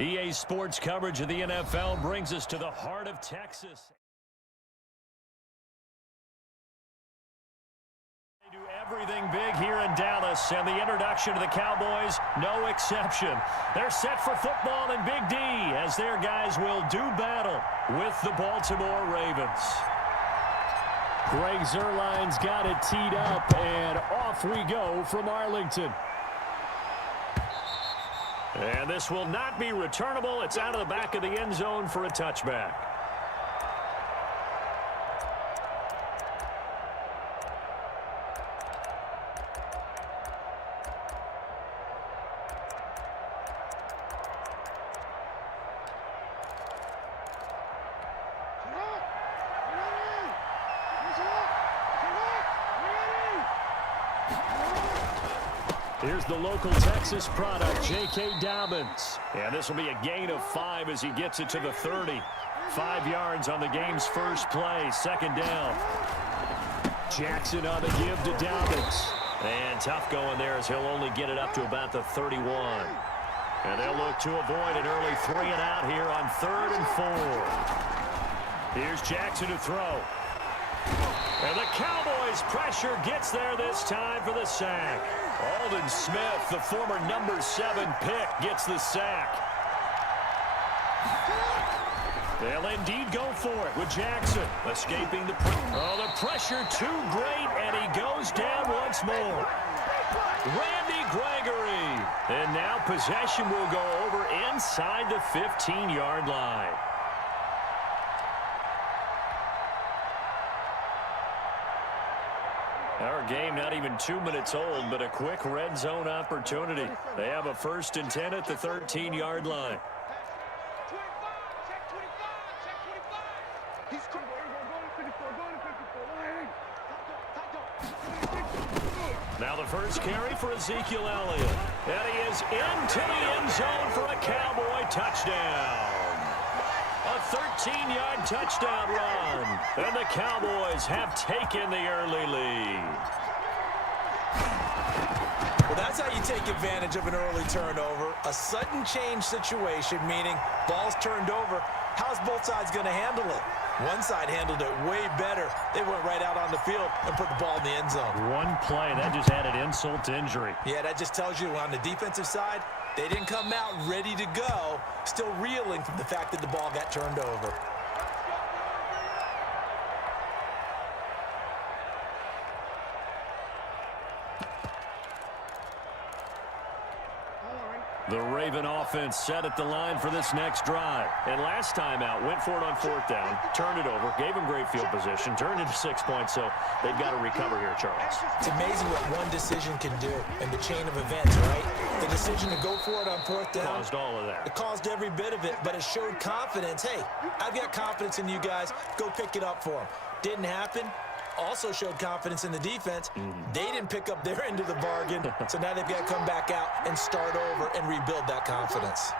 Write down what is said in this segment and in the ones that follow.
EA Sports coverage of the NFL brings us to the heart of Texas. They do everything big here in Dallas, and the introduction to the Cowboys, no exception. They're set for football in Big D as their guys will do battle with the Baltimore Ravens. Greg Zuerlein's got it teed up, and off we go from Arlington. And this will not be returnable. It's out of the back of the end zone for a touchback. Here's the local Texas product, J.K. Dobbins. And this will be a gain of 5 as he gets it to the 30. 5 yards on the game's first play, second down. Jackson on the give to Dobbins. And tough going there as he'll only get it up to about the 31. And they'll look to avoid an early 3 and out here on 3rd and 4. Here's Jackson to throw. And the Cowboys' pressure gets there this time for the sack. Aldon Smith, the former number 7 pick, gets the sack. They'll indeed go for it with Jackson escaping the pressure too great, and he goes down once more. Randy Gregory. And now possession will go over inside the 15-yard line. Our game not even 2 minutes old, but a quick red zone opportunity. They have a 1st and 10 at the 13-yard line. Now the first carry for Ezekiel Elliott. And he is into the end zone for a Cowboy touchdown. A 13-yard touchdown run. And the Cowboys have taken the early lead. Well, that's how you take advantage of an early turnover. A sudden change situation, meaning ball's turned over. How's both sides going to handle it? One side handled it way better. They went right out on the field and put the ball in the end zone. One play, that just added insult to injury. Yeah, that just tells you on the defensive side, they didn't come out ready to go, still reeling from the fact that the ball got turned over. The Raven offense set at the line for this next drive. And last time out, went for it on 4th down, turned it over, gave them great field position, turned into 6 points, so they've got to recover here, Charles. It's amazing what one decision can do in the chain of events, right? The decision to go for it on 4th down. Caused all of that. It caused every bit of it, but it showed confidence. Hey, I've got confidence in you guys. Go pick it up for them. Didn't happen. Also showed confidence in the defense. They didn't pick up their end of the bargain, so now they've got to come back out and start over and rebuild that confidence.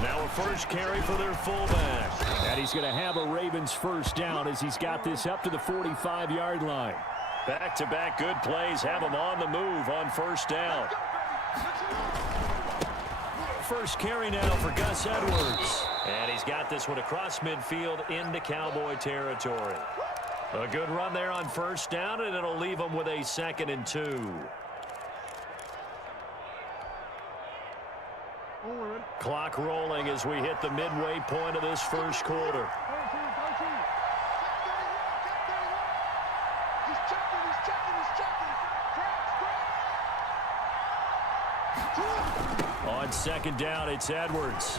Now a first carry for their fullback. And he's going to have a Ravens first down as he's got this up to the 45-yard line. Back-to-back good plays have him on the move on 1st down. First carry now for Gus Edwards. And he's got this one across midfield into Cowboy territory. A good run there on 1st down, and it'll leave him with a 2nd and 2. Clock rolling as we hit the midway point of this first quarter. On 2nd down, it's Edwards.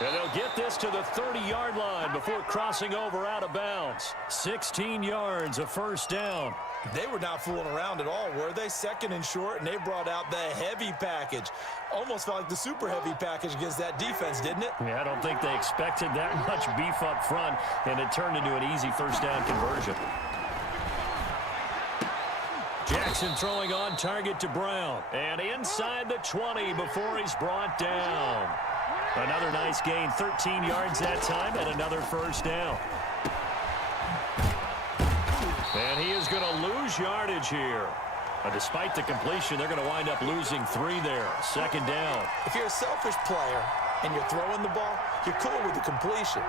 And they'll get this to the 30-yard line before crossing over out of bounds. 16 yards, a 1st down. They were not fooling around at all, were they? 2nd and short, and they brought out the heavy package. Almost felt like the super heavy package against that defense, didn't it? Yeah, I don't think they expected that much beef up front, and it turned into an easy 1st down conversion. Jackson throwing on target to Brown. And inside the 20 before he's brought down. Another nice gain, 13 yards that time, and another 1st down. And he is going to lose yardage here. Despite the completion, they're going to wind up losing 3 there. Second down. If you're a selfish player and you're throwing the ball, you're cool with the completion.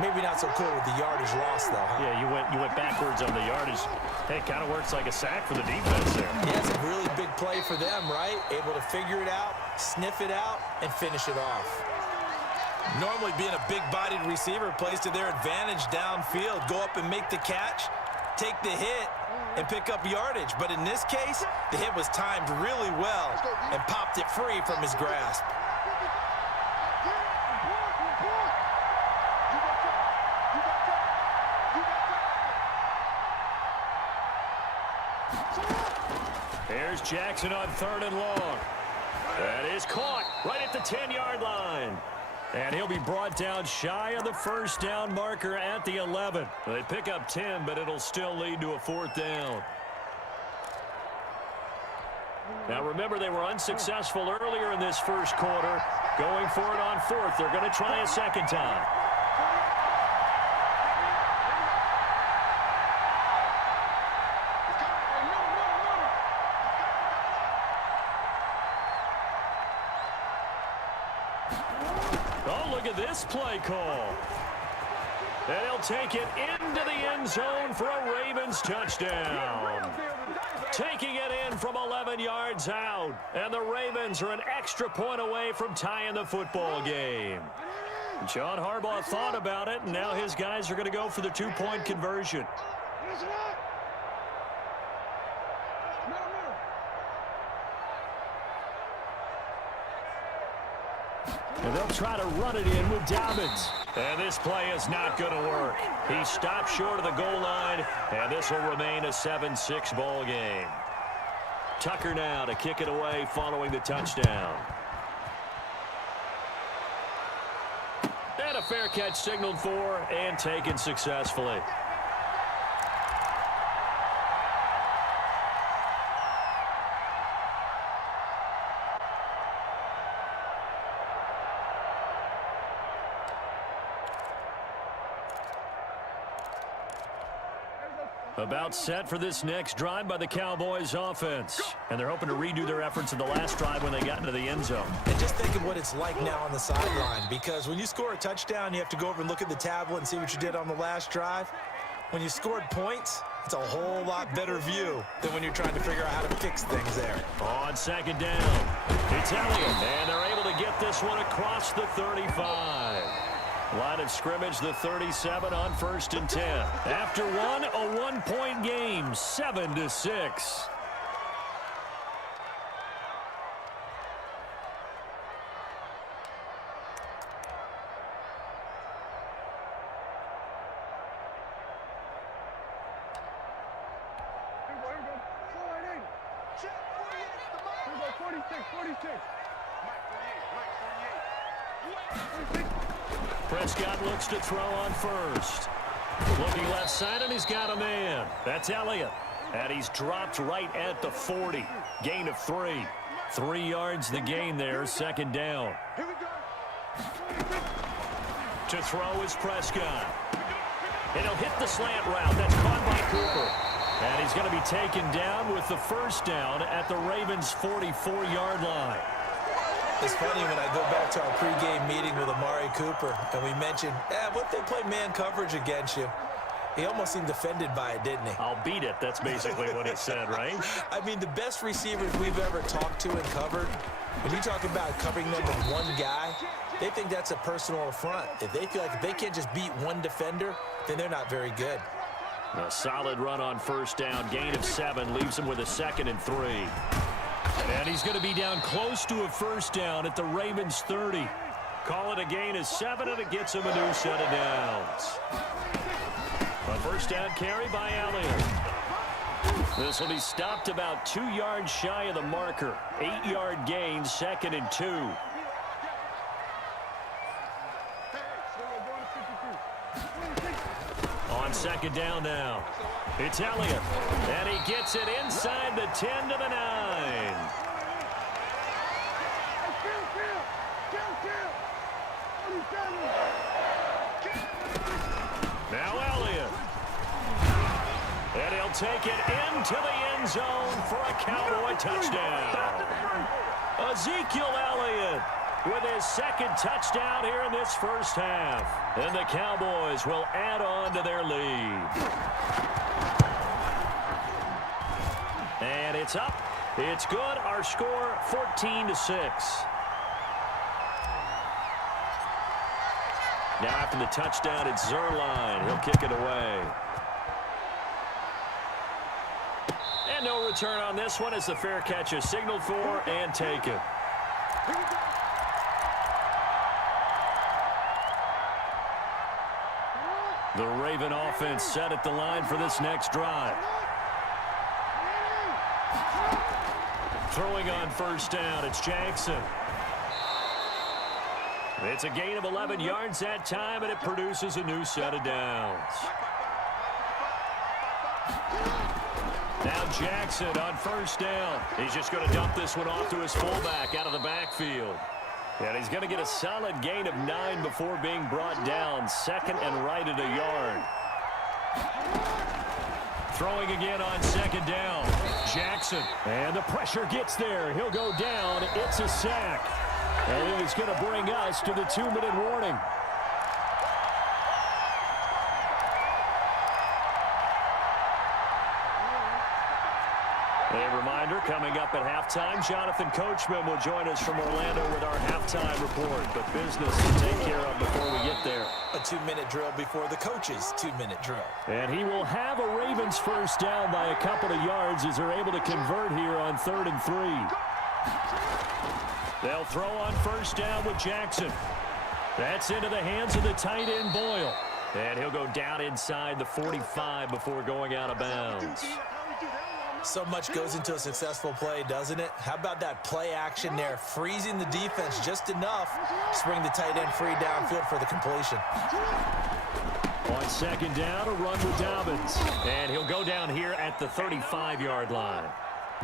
Maybe not so cool with the yardage loss, though, huh? Yeah, you went backwards on the yardage. Hey, it kind of works like a sack for the defense there. Yeah, it's a really big play for them, right? Able to figure it out, sniff it out, and finish it off. Normally being a big-bodied receiver plays to their advantage downfield. Go up and make the catch, take the hit, and pick up yardage. But in this case, the hit was timed really well and popped it free from his grasp. Here's Jackson on 3rd and long. That is caught right at the 10-yard line. And he'll be brought down shy of the first down marker at the 11. They pick up 10, but it'll still lead to a 4th down. Now remember, they were unsuccessful earlier in this first quarter. Going for it on 4th. They're going to try a second time. Oh, look at this play call. And he'll take it into the end zone for a Ravens touchdown. Taking it in from 11 yards out. And the Ravens are an extra point away from tying the football game. John Harbaugh thought about it, and now his guys are going to go for the 2-point conversion. And they'll try to run it in with Dobbins. And this play is not going to work. He stopped short of the goal line, and this will remain a 7-6 ball game. Tucker now to kick it away following the touchdown. And a fair catch signaled for and taken successfully. About set for this next drive by the Cowboys offense. And they're hoping to redo their efforts in the last drive when they got into the end zone. And just think of what it's like now on the sideline, because when you score a touchdown, you have to go over and look at the tablet and see what you did on the last drive. When you scored points, it's a whole lot better view than when you're trying to figure out how to fix things there. On second down, it's Elliott, and they're able to get this one across the 35. Line of scrimmage, the 37 on 1st and 10. After one, a 1-point game, 7-6. Prescott looks to throw on 1st. Looking left side, and he's got a man. That's Elliott. And he's dropped right at the 40. Gain of 3. 3 yards the gain there, 2nd down. To throw is Prescott. And he'll hit the slant route. That's caught by Cooper. And he's going to be taken down with the 1st down at the Ravens' 44-yard line. It's funny when I go back to our pregame meeting with Amari Cooper, and we mentioned, what if they play man coverage against you? He almost seemed offended by it, didn't he? I'll beat it. That's basically what he said, right? I mean, the best receivers we've ever talked to and covered, when you talk about covering them with one guy, they think that's a personal affront. If they feel like if they can't just beat one defender, then they're not very good. A solid run on 1st down. Gain of 7 leaves him with a 2nd and 3. And he's going to be down close to a 1st down at the Ravens 30. Call it a gain of 7, and it gets him a new set of downs. A 1st down carry by Elliott. This will be stopped about 2 yards shy of the marker. 8-yard gain, 2nd and 2. On 2nd down now. It's Elliott. And he gets it inside the 10 to the 9. Now Elliott. And take it into the end zone for a Cowboy touchdown. Ezekiel Elliott with his second touchdown here in this first half. And the Cowboys will add on to their lead. And it's up. It's good. Our score, 14-6. Now after the touchdown, it's Zerline. He'll kick it away. And no return on this one as the fair catch is signaled for and taken. The Raven offense set at the line for this next drive. Throwing on first down, it's Jackson. It's a gain of 11 yards that time, and it produces a new set of downs. Now Jackson on first down. He's just going to dump this one off to his fullback out of the backfield. And he's going to get a solid gain of 9 before being brought down. Second and right at a yard. Throwing again on second down. Jackson. And the pressure gets there. He'll go down. It's a sack. And it is going to bring us to the 2-minute warning. A reminder, coming up at halftime, Jonathan Coachman will join us from Orlando with our halftime report. But business to take care of before we get there. A 2-minute drill before the coach's 2-minute drill. And he will have a Ravens first down by a couple of yards as they're able to convert here on 3rd and 3. They'll throw on first down with Jackson. That's into the hands of the tight end, Boyle. And he'll go down inside the 45 before going out of bounds. So much goes into a successful play, doesn't it? How about that play action there, freezing the defense just enough to bring the tight end free downfield for the completion. On second down, a run with Dobbins. And he'll go down here at the 35-yard line.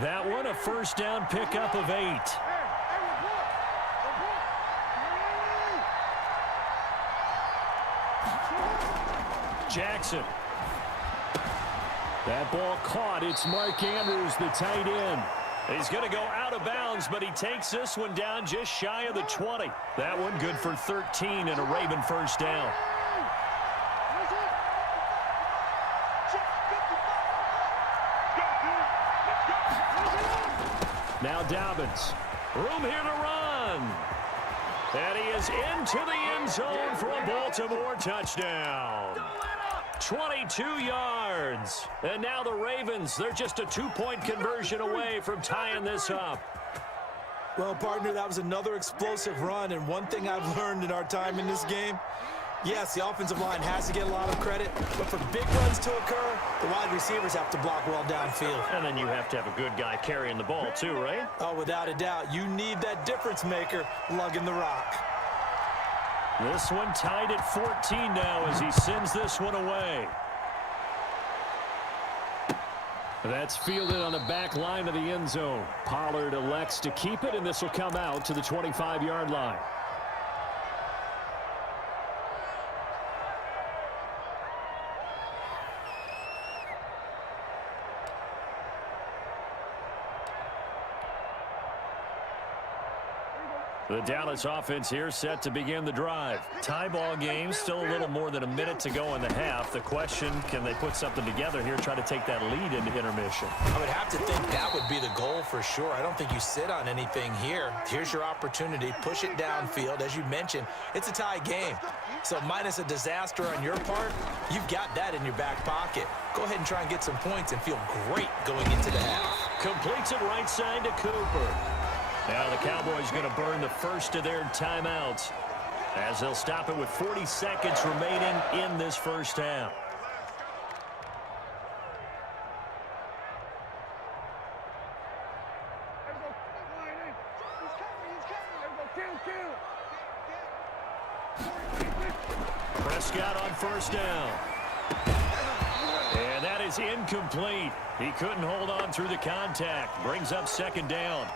That one, a first down pickup of 8. Jackson. That ball caught. It's Mark Andrews, the tight end. He's going to go out of bounds, but he takes this one down just shy of the 20. That one good for 13 and a Raven first down. Now Dobbins. Room here to run. And he is into the end zone for a Baltimore touchdown. 22 yards. And now the Ravens, they're just a 2-point conversion away from tying this up. Well, partner, that was another explosive run, and one thing I've learned in our time in this game, yes, the offensive line has to get a lot of credit, but for big runs to occur, the wide receivers have to block well downfield. And then you have to have a good guy carrying the ball too, right? Oh, without a doubt. You need that difference maker lugging the rock. This one tied at 14 now as he sends this one away. That's fielded on the back line of the end zone. Pollard elects to keep it, and this will come out to the 25-yard line. The Dallas offense here set to begin the drive. Tie ball game, still a little more than a minute to go in the half. The question, can they put something together here, try to take that lead into intermission? I would have to think that would be the goal for sure. I don't think you sit on anything here. Here's your opportunity. Push it downfield. As you mentioned, it's a tie game. So minus a disaster on your part, you've got that in your back pocket. Go ahead and try and get some points and feel great going into the half. Completes it right side to Cooper. Now the Cowboys going to burn the first of their timeouts as they'll stop it with 40 seconds remaining in this first half. Prescott on first down. And that is incomplete. He couldn't hold on through the contact. Brings up second down.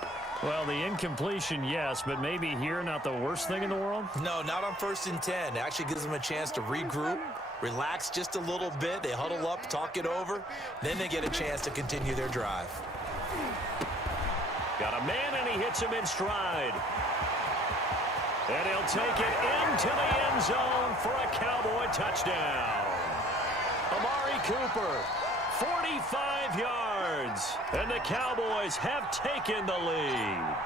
Well, the incompletion, yes, but maybe here not the worst thing in the world? No, not on 1st and 10. It actually gives them a chance to regroup, Relax just a little bit. They huddle up, talk it over. Then they get a chance to continue their drive. Got a man, and he hits him in stride. And he'll take it into the end zone for a Cowboy touchdown. Amari Cooper, 45 yards. And the Cowboys have taken the lead.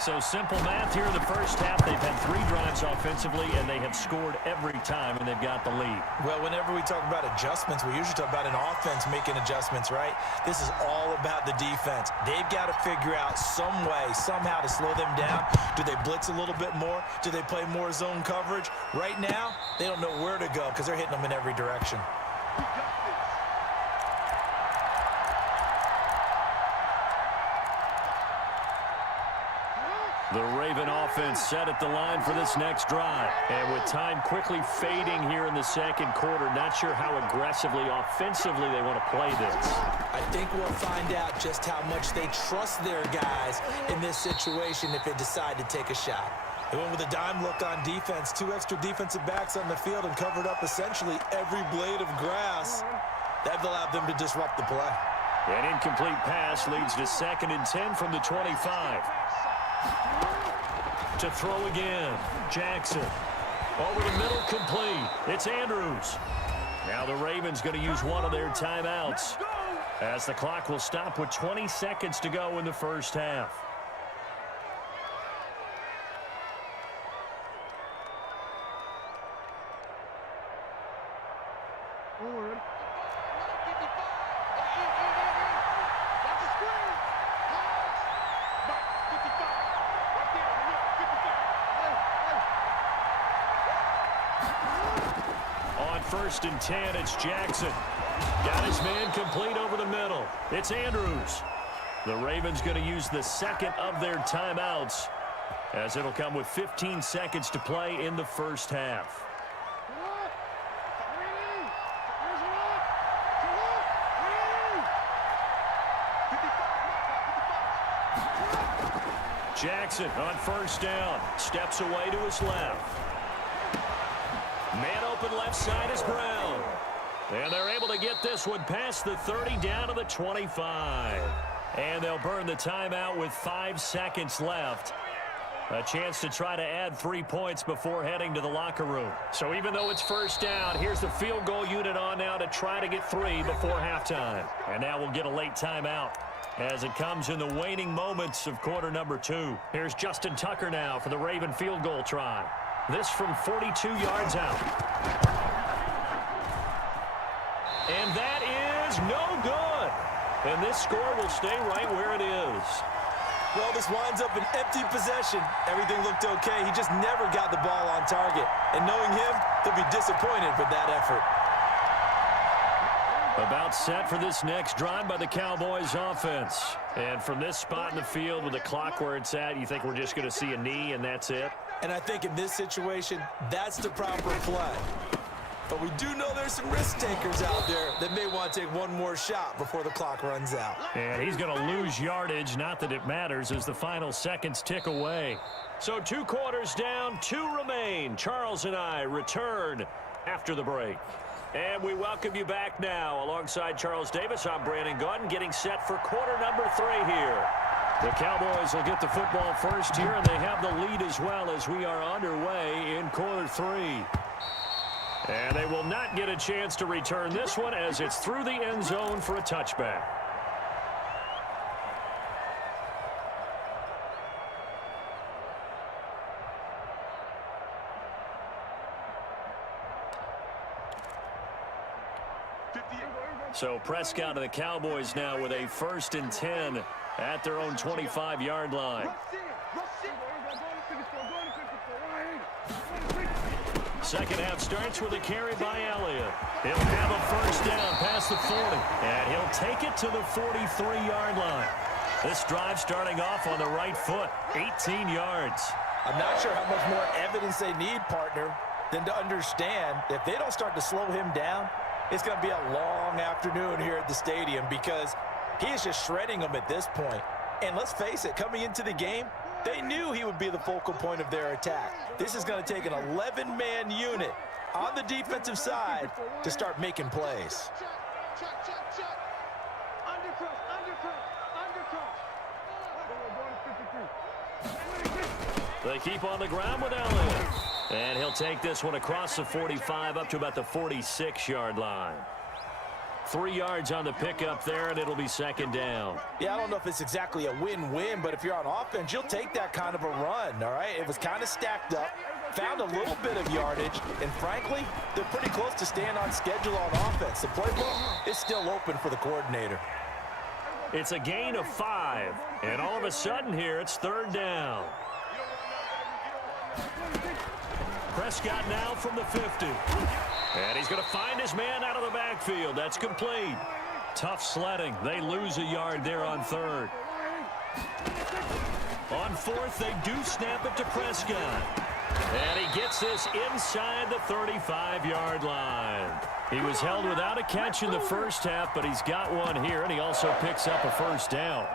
So simple math here in the first half. They've had 3 drives offensively, and they have scored every time, and they've got the lead. Well, whenever we talk about adjustments, we usually talk about an offense making adjustments, right? This is all about the defense. They've got to figure out some way, somehow to slow them down. Do they blitz a little bit more? Do they play more zone coverage? Right now, they don't know where to go because they're hitting them in every direction. The Raven offense set at the line for this next drive. And with time quickly fading here in the second quarter, not sure how aggressively, offensively they want to play this. I think we'll find out just how much they trust their guys in this situation if they decide to take a shot. They went with a dime look on defense, 2 extra defensive backs on the field and covered up essentially every blade of grass. That allowed them to disrupt the play. An incomplete pass leads to 2nd and 10 from the 25. To throw again, Jackson. Over the middle, complete. It's Andrews. Now the Ravens going to use one of their timeouts, as the clock will stop with 20 seconds to go in the first half. On 1st and 10, it's Jackson. Got his man complete over the middle. It's Andrews. The Ravens going to use the 2nd of their timeouts, as it'll come with 15 seconds to play in the first half. Jackson on 1st down. Steps away to his left. Man open left side is Brown. And they're able to get this one past the 30 down to the 25. And they'll burn the timeout with 5 seconds left. A chance to try to add 3 points before heading to the locker room. So even though it's 1st down, here's the field goal unit on now to try to get 3 before halftime. And now we'll get a late timeout as it comes in the waning moments of quarter number 2. Here's Justin Tucker now for the Raven field goal try. This from 42 yards out. And that is no good. And this score will stay right where it is. Well, this winds up an empty possession. Everything looked okay. He just never got the ball on target. And knowing him, they'll be disappointed with that effort. About set for this next drive by the Cowboys offense. And from this spot in the field with the clock where it's at, you think we're just going to see a knee and that's it? And I think in this situation, that's the proper play. But we do know there's some risk takers out there that may want to take one more shot before the clock runs out. And he's going to lose yardage, not that it matters, as the final seconds tick away. So 2 quarters down, 2 remain. Charles and I return after the break. And we welcome you back now. Alongside Charles Davis, I'm Brandon Gaudin, getting set for quarter number 3 here. The Cowboys will get the football first here, and they have the lead as well as we are underway in quarter 3. And they will not get a chance to return this one as it's through the end zone for a touchback. So Prescott and the Cowboys now with a 1st and 10 at their own 25-yard line. Second half starts with a carry by Elliott. He'll have a 1st down past the 40, and he'll take it to the 43-yard line. This drive starting off on the right foot, 18 yards. I'm not sure how much more evidence they need, partner, than to understand that if they don't start to slow him down, it's going to be a long afternoon here at the stadium because he is just shredding them at this point. And let's face it, coming into the game, They knew he would be the focal point of their attack. This is going to take an 11-man unit on the defensive side to start making plays. They keep on the ground with Elliott. And he'll take this one across the 45 up to about the 46-yard line. 3 yards on the pickup there, and it'll be second down. Yeah, I don't know if it's exactly a win-win, but if you're on offense, you'll take that kind of a run, all right? It was kind of stacked up, found a little bit of yardage, and frankly, they're pretty close to staying on schedule on offense. The playbook is still open for the coordinator. It's a gain of 5, and all of a sudden here, it's third down. Prescott now from the 50. And he's going to find his man out of the backfield. That's complete. Tough sledding. They lose a yard there on third. On fourth, they do snap it to Prescott. And he gets this inside the 35-yard line. He was held without a catch in the first half, but he's got one here, and he also picks up a first down.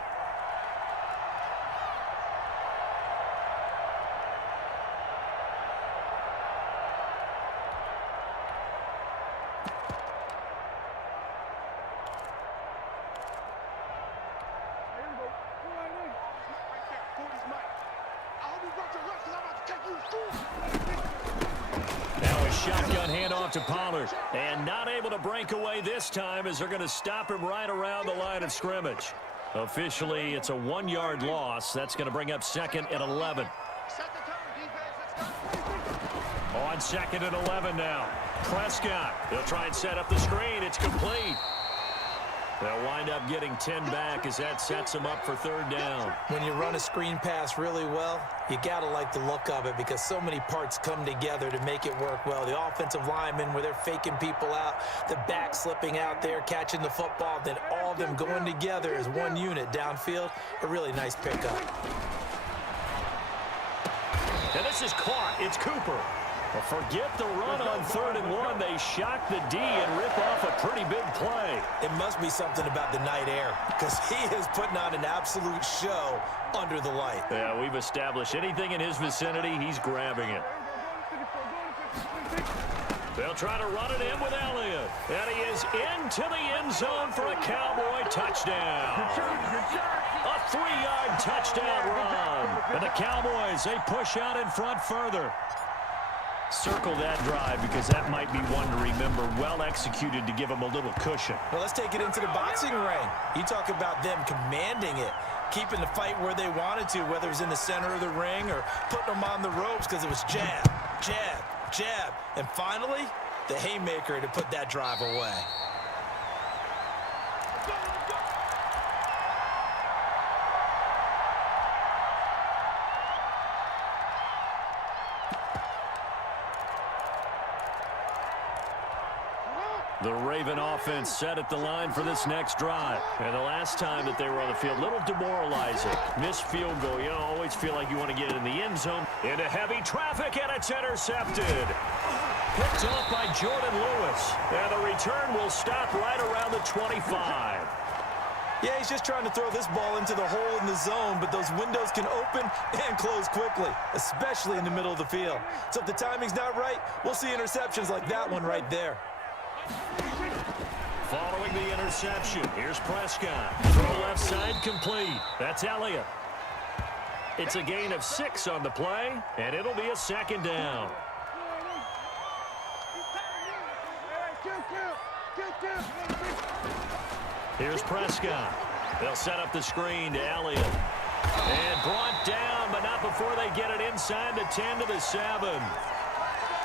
Shotgun handoff to Pollard, and not able to break away this time as they're going to stop him right around the line of scrimmage. Officially, it's a 1-yard loss. That's going to bring up second and 11. On second and 11 now. Prescott, they'll try and set up the screen. It's complete. They'll wind up getting 10 back as that sets them up for third down. When you run a screen pass really well, you got to like the look of it because so many parts come together to make it work well. The offensive linemen where they're faking people out, the back slipping out there, catching the football, then all of them going together as one unit downfield. A really nice pickup. And this is caught. It's Cooper. Well, forget the run on 3rd and 1. They shock the D and rip off a pretty big play. It must be something about the night air because he is putting on an absolute show under the light. Yeah, we've established anything in his vicinity, he's grabbing it. They'll try to run it in with Elliott. And he is into the end zone for a Cowboy touchdown. A 3-yard touchdown run. And the Cowboys, they push out in front further. Circle that drive because that might be one to remember. Well executed to give them a little cushion. Well, let's take it into the boxing ring. You talk about them commanding it, keeping the fight where they wanted to, whether it was in the center of the ring or putting them on the ropes because it was jab, jab, jab. And finally, the haymaker to put that drive away. The Raven offense set at the line for this next drive. And the last time that they were on the field, a little demoralizing. Missed field goal. You always feel like you want to get it in the end zone. Into heavy traffic, and it's intercepted. Picked off by Jordan Lewis. And the return will stop right around the 25. Yeah, he's just trying to throw this ball into the hole in the zone, but those windows can open and close quickly, especially in the middle of the field. So if the timing's not right, we'll see interceptions like that one right there. Following the interception, here's Prescott. Throw left side complete. That's Elliott. It's a gain of 6 on the play, and it'll be a second down. Here's Prescott. They'll set up the screen to Elliott. And brought down, but not before they get it inside the 10 to the 7.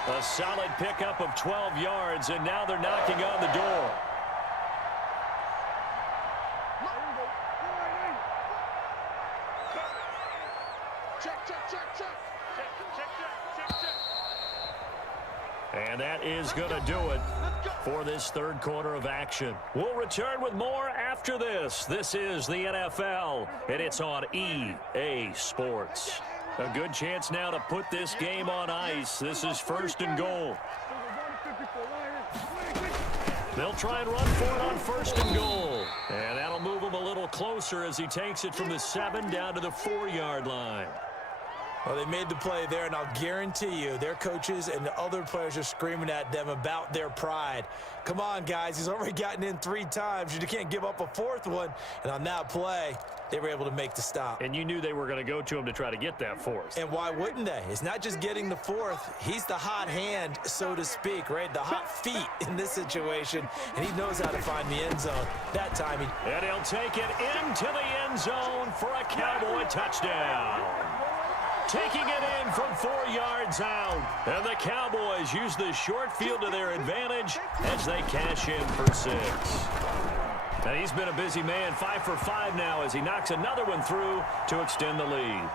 A solid pickup of 12 yards, and now they're knocking on the door. And that is going to do it for this third quarter of action. We'll return with more after this. This is the NFL, and it's on EA Sports. A good chance now to put this game on ice. This is 1st and goal. They'll try and run for it on 1st and goal. And that'll move him a little closer as he takes it from the 7 down to the 4-yard line. Well, they made the play there, and I'll guarantee you their coaches and the other players are screaming at them about their pride. Come on, guys. He's already gotten in 3 times. You can't give up a 4th one. And on that play, they were able to make the stop. And you knew they were going to go to him to try to get that 4th. And why wouldn't they? It's not just getting the 4th. He's the hot hand, so to speak, right? The hot feet in this situation. And he knows how to find the end zone. That time he... And he'll take it into the end zone for a Cowboy touchdown. Taking it in from 4 yards out. And the Cowboys use the short field to their advantage as they cash in for 6. And he's been a busy man, 5 for 5 now as he knocks another one through to extend the lead.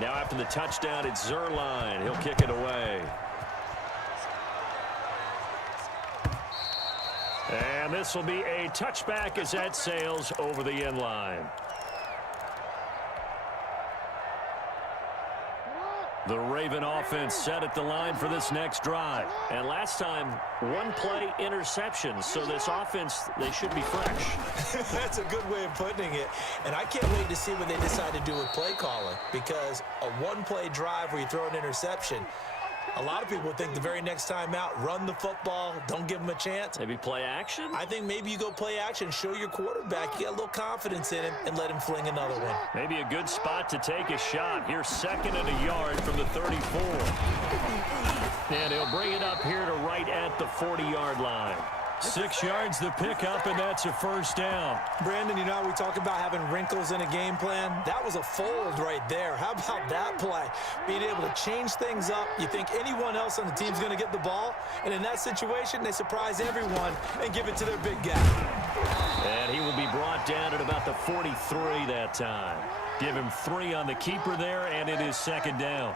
Now after the touchdown, it's Zerline. He'll kick it away. And this will be a touchback as that sails over the end line. The Raven offense set at the line for this next drive. And last time, 1-play interception. So this offense, they should be fresh. That's a good way of putting it. And I can't wait to see what they decide to do with play calling. Because a 1-play drive where you throw an interception, a lot of people think the very next time out, run the football, don't give them a chance. Maybe play action? I think maybe you go play action, show your quarterback, you got a little confidence in him, and let him fling another one. Maybe a good spot to take a shot. Here's 2nd and a yard from the 34. And he'll bring it up here to right at the 40-yard line. 6 yards the pickup, and that's a first down. Brandon, you know how we talk about having wrinkles in a game plan? That was a fold right there. How about that play? Being able to change things up. You think anyone else on the team's going to get the ball, and in that situation, they surprise everyone and give it to their big guy. And he will be brought down at about the 43 that time. Give him 3 on the keeper there, and it is 2nd down.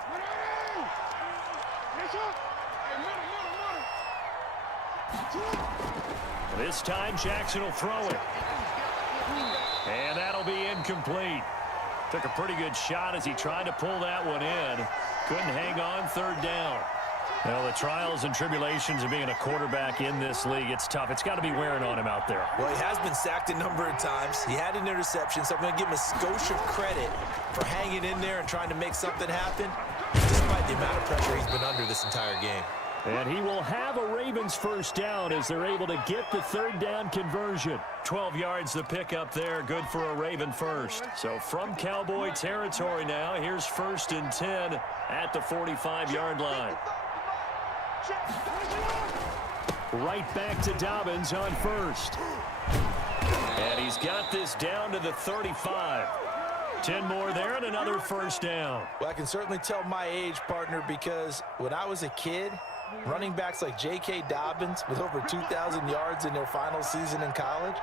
This time, Jackson will throw it. And that'll be incomplete. Took a pretty good shot as he tried to pull that one in. Couldn't hang on, 3rd down. Well, the trials and tribulations of being a quarterback in this league, it's tough. It's got to be wearing on him out there. Well, he has been sacked a number of times. He had an interception, so I'm going to give him a skosh of credit for hanging in there and trying to make something happen, despite the amount of pressure he's been under this entire game. And he will have a Ravens first down as they're able to get the 3rd down conversion. 12 yards the pickup there, good for a Raven first. So from Cowboy territory now, here's 1st and 10 at the 45-yard line. Right back to Dobbins on 1st. And he's got this down to the 35. 10 more there and another first down. Well, I can certainly tell my age, partner, because when I was a kid, running backs like J.K. Dobbins with over 2,000 yards in their final season in college,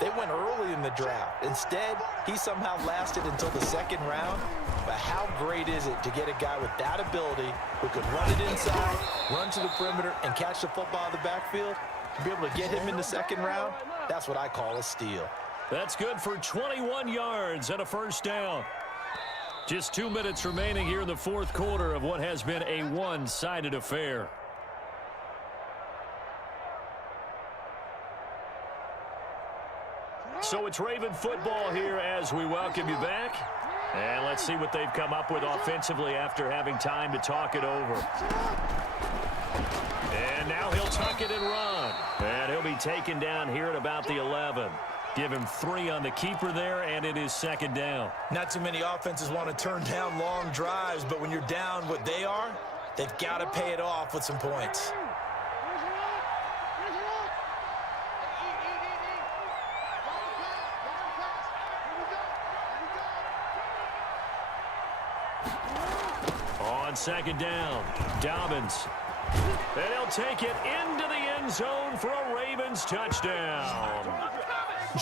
they went early in the draft. Instead, he somehow lasted until the 2nd round. But how great is it to get a guy with that ability who can run it inside, run to the perimeter, and catch the football in the backfield? To be able to get him in the 2nd round, that's what I call a steal. That's good for 21 yards and a first down. Just 2 minutes remaining here in the 4th quarter of what has been a one-sided affair. So it's Raven football here as we welcome you back. And let's see what they've come up with offensively after having time to talk it over. And now he'll tuck it and run. And he'll be taken down here at about the 11. Give him 3 on the keeper there, and it is 2nd down. Not too many offenses want to turn down long drives, but when you're down what they are, they've got to pay it off with some points. On 2nd down, Dobbins. And he'll take it into the end zone for a Ravens touchdown.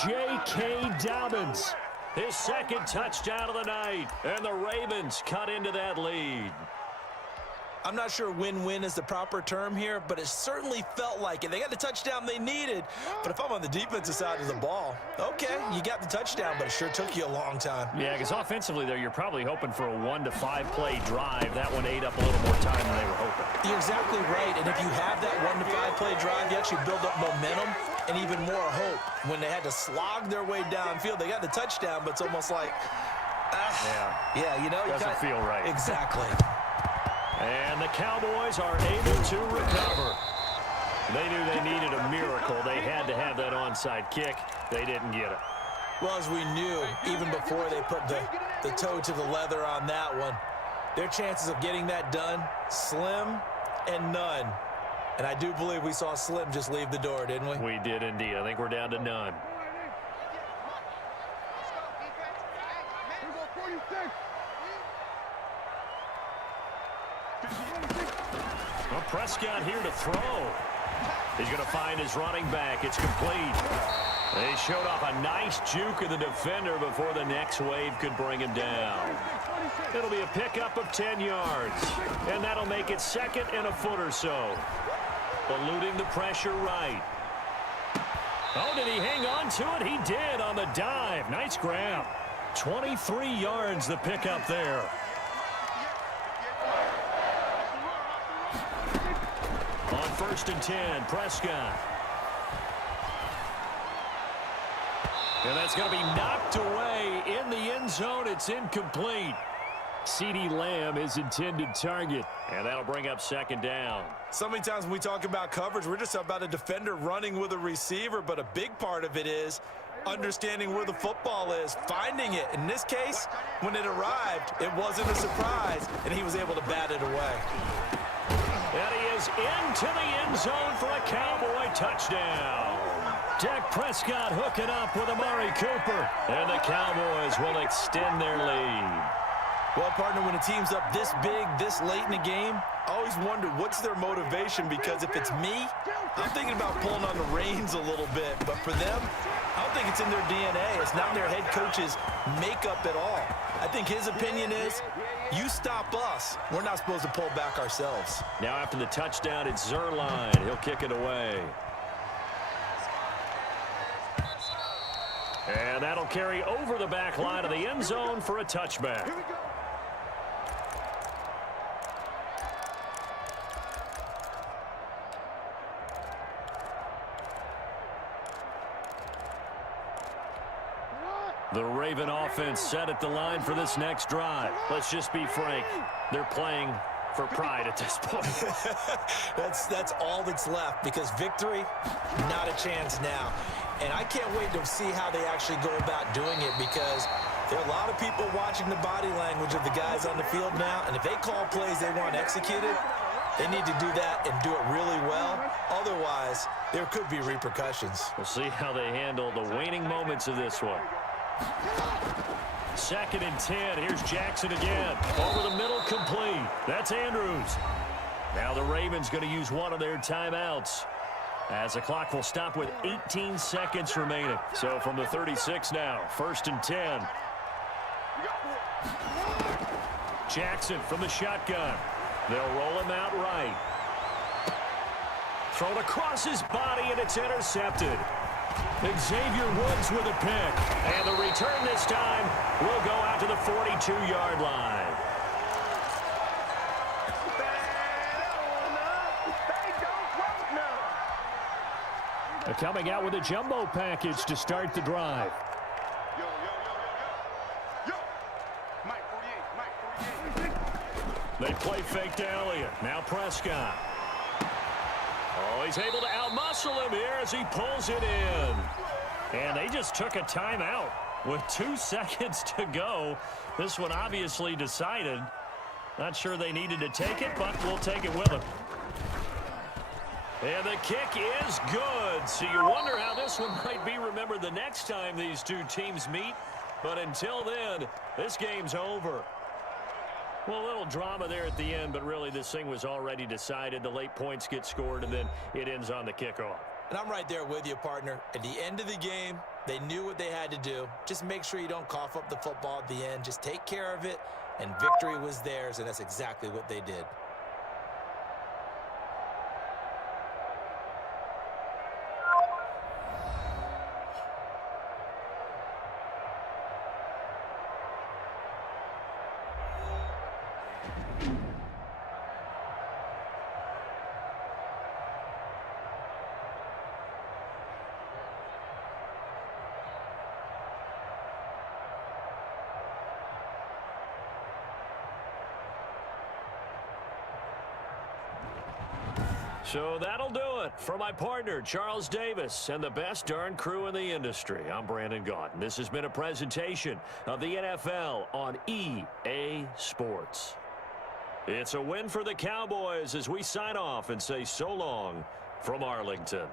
J.K. Dobbins, his 2nd touchdown of the night, and the Ravens cut into that lead. I'm not sure win-win is the proper term here, but it certainly felt like it. They got the touchdown they needed, but if I'm on the defensive side of the ball, okay, you got the touchdown, but it sure took you a long time. Yeah, because offensively there, you're probably hoping for a 1 to 5 play drive. That one ate up a little more time than they were hoping. You're exactly right, and if you have that 1 to 5 play drive, you actually build up momentum and even more hope. When they had to slog their way downfield, they got the touchdown, but it's almost like Yeah, you know. Doesn't feel right. Exactly. And the Cowboys are able to recover. They knew they needed a miracle. They had to have that onside kick. They didn't get it. Well, as we knew, even before they put the toe to the leather on that one, their chances of getting that done, slim and none. And I do believe we saw Slim just leave the door, didn't we? We did indeed. I think we're down to none. Well, Prescott here to throw. He's going to find his running back. It's complete. They showed off a nice juke of the defender before the next wave could bring him down. It'll be a pickup of 10 yards, and that'll make it second and a foot or so. Eluding the pressure right. Oh, did he hang on to it? He did on the dive. Nice grab. 23 yards the pickup there. On 1st and 10, Prescott. And that's going to be knocked away in the end zone. It's incomplete. CeeDee Lamb is intended target, and that'll bring up 2nd down. So many times when we talk about coverage, we're just about a defender running with a receiver, but a big part of it is understanding where the football is, finding it. In this case, when it arrived, it wasn't a surprise, and he was able to bat it away. And he is into the end zone for a Cowboy touchdown. Dak Prescott hooking up with Amari Cooper, and the Cowboys will extend their lead. Well, partner, when a team's up this big, this late in the game, I always wonder what's their motivation, because if it's me, I'm thinking about pulling on the reins a little bit. But for them, I don't think it's in their DNA. It's not in their head coach's makeup at all. I think his opinion is, you stop us, we're not supposed to pull back ourselves. Now after the touchdown, it's Zerline. He'll kick it away. And that'll carry over the back line of the end zone for a touchback. The Raven offense set at the line for this next drive. Let's just be frank. They're playing for pride at this point. That's all that's left, because victory, not a chance now. And I can't wait to see how they actually go about doing it, because there are a lot of people watching the body language of the guys on the field now, and if they call plays they want executed, they need to do that and do it really well. Otherwise, there could be repercussions. We'll see how they handle the waning moments of this one. 2nd and 10. Here's Jackson again. Over the middle, complete. That's Andrews. Now the Ravens going to use one of their timeouts, as the clock will stop with 18 seconds remaining. So from the 36 now, 1st and 10. Jackson from the shotgun. They'll roll him out right. Thrown across his body, and it's intercepted. Xavier Woods with a pick. And the return this time will go out to the 42-yard line. They're coming out with a jumbo package to start the drive. They play fake to Elliott. Now Prescott. Oh, he's able to outmuscle him here as he pulls it in. And they just took a timeout with 2 seconds to go. This one obviously decided. Not sure they needed to take it, but we'll take it with them. And the kick is good. So you wonder how this one might be remembered the next time these two teams meet. But until then, this game's over. Well, a little drama there at the end, but really this thing was already decided. The late points get scored, and then it ends on the kickoff. And I'm right there with you, partner. At the end of the game, they knew what they had to do. Just make sure you don't cough up the football at the end. Just take care of it, and victory was theirs, and that's exactly what they did. So that'll do it. For my partner, Charles Davis, and the best darn crew in the industry, I'm Brandon Gaudin. This has been a presentation of the NFL on EA Sports. It's a win for the Cowboys as we sign off and say so long from Arlington.